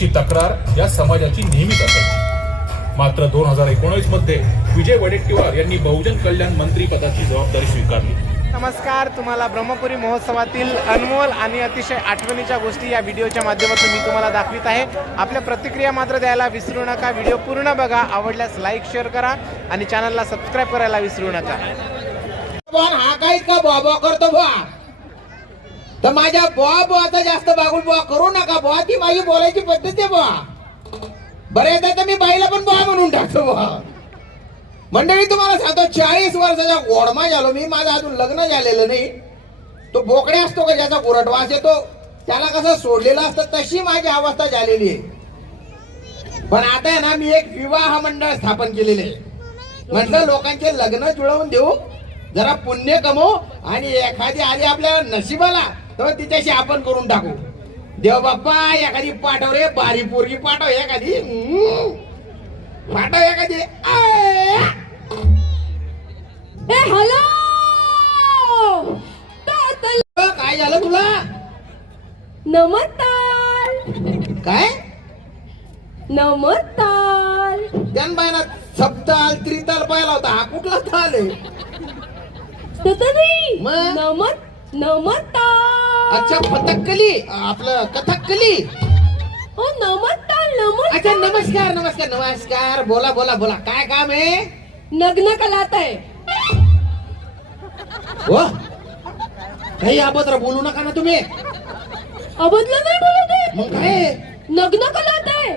अशी तक्रार या समाजाची नेहमीच असायची. मात्र 2019 मध्ये विजय वडेट्टीवार यांनी बहुजन कल्याण मंत्री पदाची जबाबदारी स्वीकारली. नमस्कार, तुम्हाला ब्रह्मपुरी महोत्सवातील अनमोल आणि अतिशय आठवणीच्या गोष्टी या व्हिडिओच्या माध्यमातून मी तुम्हाला दाखवित आहे. आपल्या प्रतिक्रिया मात्र द्यायला विसरू नका. व्हिडिओ पूर्ण बघा, आवडल्यास लाईक शेअर करा आणि चॅनलला सबस्क्राईब करायला विसरू नका. हा काय का बॉबा करतो बा, तर माझ्या बॉबाचा जास्त बागुल बॉ करू नका. बॉ ती माझी बोलायची पद्धत आहे बॉ. बरं येतं तर मी बाईला पण बॉ म्हणून टाकतो बॉ. मंडळी तुम्हाला सांगतो, 40 वर्षाचा गोडमा झालो मी. माझं अजून लग्न झालेलं नाही. तो बोकडे असतो का ज्याचा गुरटवास येतो, त्याला कसं सोडलेलं असतं, तशी माझी अवस्था झालेली आहे. पण आता आहे ना, मी एक विवाह मंडळ स्थापन केलेले आहे. म्हटलं लोकांचे लग्न जुळवून देऊ, जरा पुण्य कमवू, आणि एखादी आली आपल्या नशिबाला तर तिच्याशी आपण करून टाकू. देव बाप्पा एखादी पाठव रे, बारी पोरगी पाठव एखादी, पाठव एखादी. हॅलो, काय झालं तुला? नमस्कार. काय नमस्कार. त्यान बायना सप्ताल त्रिताल पाहिला होता, हा कुठला ताल आहे? मग? नमस्कार. अच्छा, पथकली, आपलं कथकली. हो, नमस्कार. अच्छा, नमस्कार नमस्कार नमस्कार. बोला बोला बोला, काय काम आहे? नग्न कलात आहे. हो, काही अभद्र बोलू नका ना तुम्ही. अबदला नाही बोलत आहे. मग काय? नग्न कलात आहे.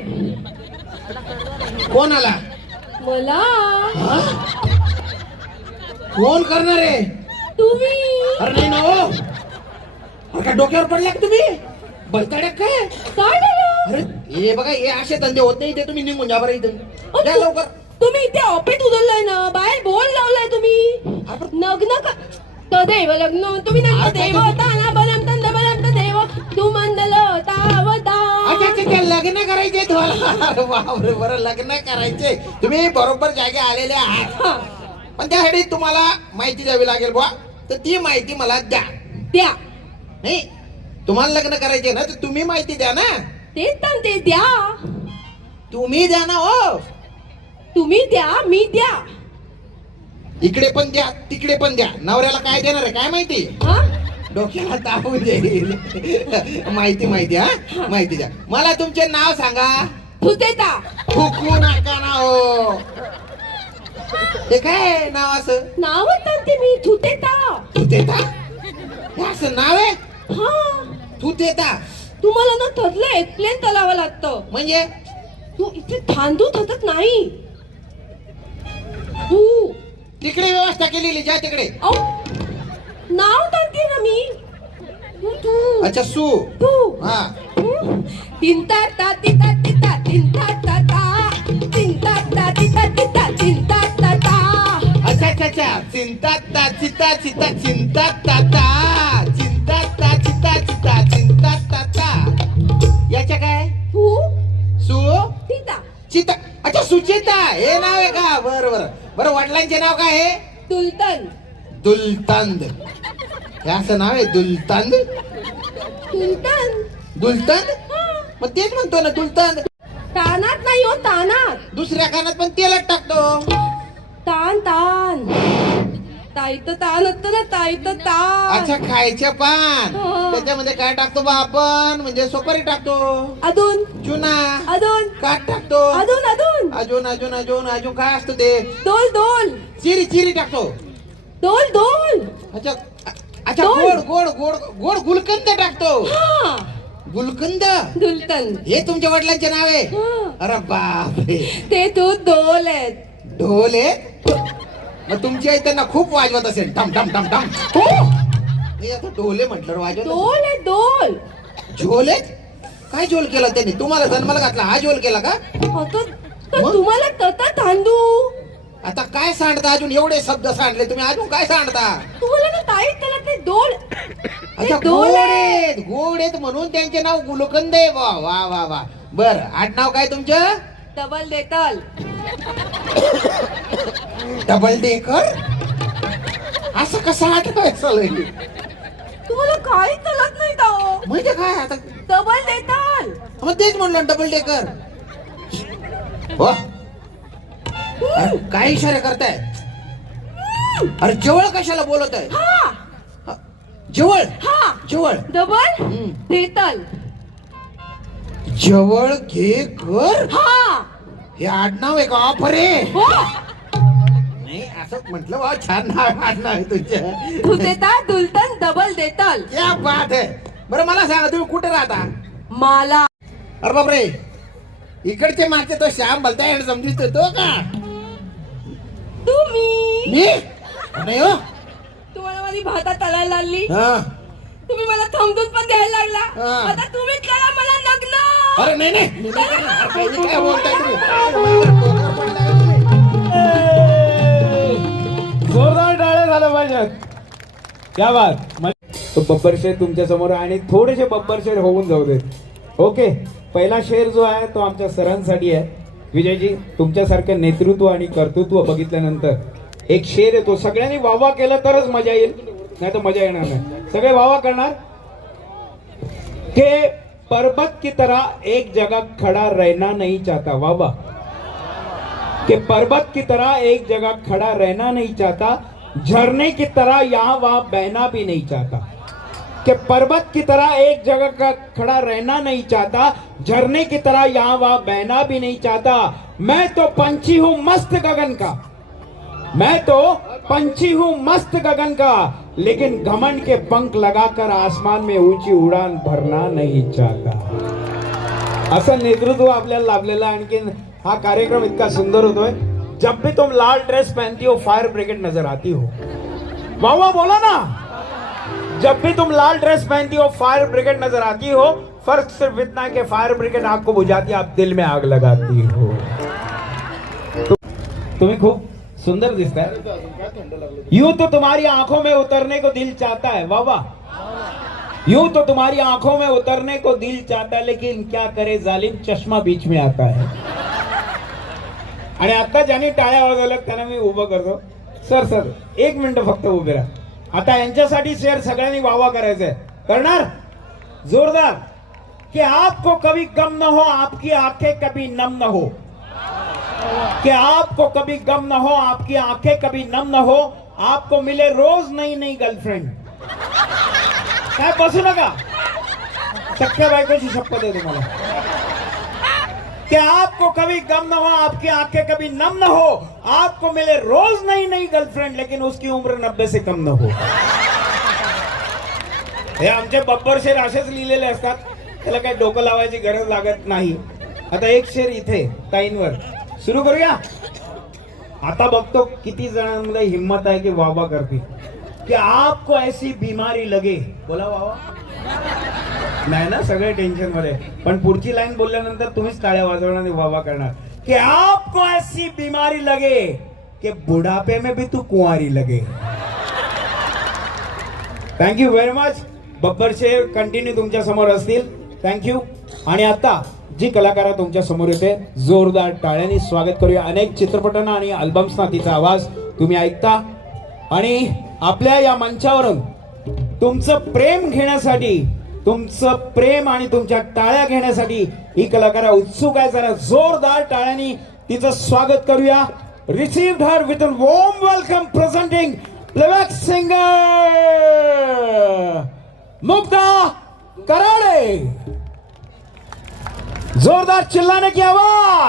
कोण आला? मला. हा? कोण करणार आहे? तुम्ही. अरे नाही ना हो. अरे काय डोक्यावर पडल्या का तुम्ही? बलताड्या काय? काय झालं? अरे हे बघा, हे असे धंदे होत नाही. ते तुम्ही निघून जा बरं इथं. जा लवकर. तुम्ही इथे ऑफिस उचललाय ना, बाहेर बोल लावलाय तुम्ही. नग्न तदेव लग्न. तुम्ही नग्न देव ताना बनमतंद बनमत देव तू मंदल तावता. अच्छा अच्छा, ते लग्न करायचे तुम्हाला? बापरे, बरं लग्न करायचे. तुम्ही बरोबर जागे आलेले आहात. पण त्यासाठी तुम्हाला माहिती द्यावी लागेल बुवा. तर ती माहिती मला द्या. द्या. नाही, तुम्हाला लग्न करायचे ना, तर तुम्ही माहिती द्या ना. तेच तर, ते द्या. तुम्ही द्या ना हो. तुम्ही द्या, मी द्या. इकडे पण द्या, तिकडे पण द्या. नवऱ्याला काय देणार आहे काय माहिती? हा? डोक्याला तापू दे. माहिती माहिती, हा माहिती द्या. मला तुमचे नाव सांगा. फुतेता. फुकू नका ना हो. ते काय नाव असं? नावच सांगते मी, थुतेता. तू देता? हे असं नाव आहे? हा, तू देता तुम्हाला ना ठरलं एक्सप्लेन करावं लागतं. म्हणजे? तू इथे थांबू थकत नाही. तू. तिकडे व्यवस्था केलेली, जा तिकडे. नाव सांगते ना मी. तू. अच्छा, सू. तू. हा. तिंता ता तिता तिता तिंता ता ता तिंता ता तिता तिता तिंता ता ता. अच्छा अच्छा अच्छा, चिंता ता चिता चिता चिंता ता ता चिंता ता चिता चिता चिंता ता ता. याच्या काय? तू. सू तिता. चिता. अच्छा, सुचिता हे नाव आहे का? बरं बरं बरं. वडिलांचे नाव काय आहे? तुलतन. दुलतंद. हे असं नाव आहे, दुलतंद. तुलतन. दुलतंद. मग तेच म्हणतो ना, दुलतंद. तानात नाही हो, तानात. दुसऱ्या कानात पण तेलच टाकतो. तान तान. ताईत तान असतं ना, ताईत तान. अच्छा, खायचे पान. हो. त्याच्यामध्ये काय टाकतो बा आपण? म्हणजे सुपारी टाकतो, अजून. चुना, अजून. काट टाकतो, अजून. अजून. अजून अजून अजून अजून काय असतं ते? दोल दोल. चिरी चिरी टाकतो. दोल दोल. अच्छा अच्छा, दोन. गोड गोड गोड गोड गुलकंद टाकतो. हा. गुलकंद. दुलतन. हे तुमच्या वडिलांचे नाव आहे? हा. अरे बापरे. ते तू दोल आहेत. ढोल आहे? मग तुमची आई त्यांना खूप वाजवत असेल, टम टम टम टम. हे आता ढोले म्हटलं वाजवत. दोल आहे, दोल. झोल आहे? काय झोल केला त्यांनी? तुम्हाला जन्माला घातला हा झोल केला का? तर तुम्हाला कथा तांदू. आता काय सांडता? अजून एवढे शब्द सांडले तुम्ही, अजून काय सांडता? तुम्हाला ना ताई त्याला ते दोल. अच्छा, गोड आहेत, गोड आहेत म्हणून त्यांचे नाव गुलकंद आहे. वा वा वा वा. बर, आडनाव काय तुमचं? डबल देतल. Double decker. असं कसं आठवायचं? तुम्हाला काही कळत नाही का हो? म्हणजे काय आता? डबल देताल. मग तेच म्हणलं डबल डेकर. हो अरे, काय इशारे करताय? अरे जवळ कशाला बोलत आहे? हा जवळ हा जवळ डबल देतल. जवळ घे कर. हा हे आडनाव आहे का? ऑफर आहे. हो नाही असं म्हटलं बा, छान नाव आडनाव आहे तुझं. तू देता दुलटन डबल देतल. क्या बात आहे. बरं मला सांगा तुम्ही कुठे राहता? मला अरे बापरे, इकडचे मागचे तो श्याम भलता हँडसम दिसतो तो का? तुम्ही मी नाही हो. तुम्हाला माझी भाता तळायला लागली. हा. तुम्ही मला थमदून पण द्यायला लागला. हा. आता तुम्ही करा मला लग्न. अरे नाही नाही मी नाही करणार. अरे, काय बोलताय तुम्ही? जोरदार टाळे झालं पाहिजेत. क्या बात. तो बब्बर शेर तुमच्या समोर आहे आणि थोडेसे बब्बर शेर होऊन जाऊ देत. ओके, पहिला शेर जो आहे तो आमच्या सरांसाठी आहे. विजयजी, तुमच्यासारखं नेतृत्व आणि कर्तृत्व बघितल्यानंतर एक शेर येतो. सगळ्यांनी वावा केलं तरच मजा येईल, नाही तर मजा येणार नाही. सगळे वावा करणार. के पर्वत की तरह एक जगह खड़ा रहना नहीं चाहता. वावा. कि पर्वत की तरह एक जगह खड़ा रहना नहीं चाहता, झरने की तरह यहाँ वहां बहना भी नहीं चाहता. कि पर्वत की तरह एक जगह का खड़ा रहना नहीं चाहता, झरने की तरह यहाँ वहां बहना भी नहीं चाहता. मैं तो पंछी हूं मस्त गगन का, मैं तो पंछी हूं मस्त गगन का, लेकिन घमंड के पंख लगाकर आसमान में ऊंची उड़ान भरना नहीं चाहता. असं नेतृत्व आपल्याला लाभलेलं. आणखीन हा कार्यक्रम इतका सुंदर होतोय. जब भी तुम लाल ड्रेस पहनती हो फायर ब्रिगेड नजर आती हो. वाह वाह बोला ना. जब भी तुम लाल ड्रेस पहनती हो फायर ब्रिगेड नजर आती हो. फर्क सिर्फ इतना है कि फायर ब्रिगेड आग को बुझाती है, आप दिल में आग लगाती हो. तुम्ही खूप सुंदर दिसताय. यूं तो तुम्हारी आंखों में उतरने को दिल चाहता है. वाह वाह. यूं तो तुम्हारी आंखों में उतरने को दिल चाहता है, लेकिन क्या करे जालिम चष्मा बीच में आता है. आणि आता ज्यांनी टाळ्या वाजवल्या त्यांना मी उभं करतो. सर सर एक मिनिट फक्त उभे राहा. आता यांच्यासाठी शेर सगळ्यांनी वावा करायचंय. करणार जोरदार. कि आपको कभी गम न हो, आपकी आंखें कभी नम न हो. कि आपको कभी गम न हो, आपकी आंखें कभी नम न हो, आपको मिले रोज नई नई गर्लफ्रेंड. काय बसू नका. सख्या बायकोची शपथ आहे तुम्हाला. कि आपको कभी गम न हो, आपकी आंखें कभी नम न हो, आपको मिले रोज नई नई गर्लफ्रेंड, लेकिन उसकी उम्र 90 से कम न हो. हे आमचे बब्बर शेर असेच लिहिलेले असतात. त्याला काही डोकं लावायची गरज लागत नाही. आता एक शेर इथे ताईंवर सुरू करूया. आता बघतो किती जणांमध्ये हिम्मत आहे की वावा करतील. कि आपको ऐसी बीमारी लगे. बोला वावा. नाही ना, सगळे टेन्शन मध्ये. पण पुढची लाईन बोलल्यानंतर तुम्हीच टाळ्या वाजवणार आणि वावा करणार. कि आपको ऐसी बीमारी लगे कि बुढ़ापे में भी तू कुंवारी लगे. Thank you very much. बब्बर शेर कंटिन्यू तुमच्या समोर असतील. थँक्यू. आणि आता जी कलाकार तुमच्या समोर येते, जोरदार टाळ्यांनी स्वागत करूया. अनेक चित्रपटांना आणि अल्बम्सना तिचा आवाज तुम्ही ऐकता. आणि आपल्या या मंचावरून तुमचं प्रेम घेण्यासाठी, तुमचं प्रेम आणि तुमच्या टाळ्या घेण्यासाठी ही कलाकार उत्सुक आहे. जरा जोरदार टाळ्यांनी तिचं स्वागत करूया. Received her with a warm welcome presenting playback singer Mugdha Karade. जोरदार चिल्लाने की आवाज.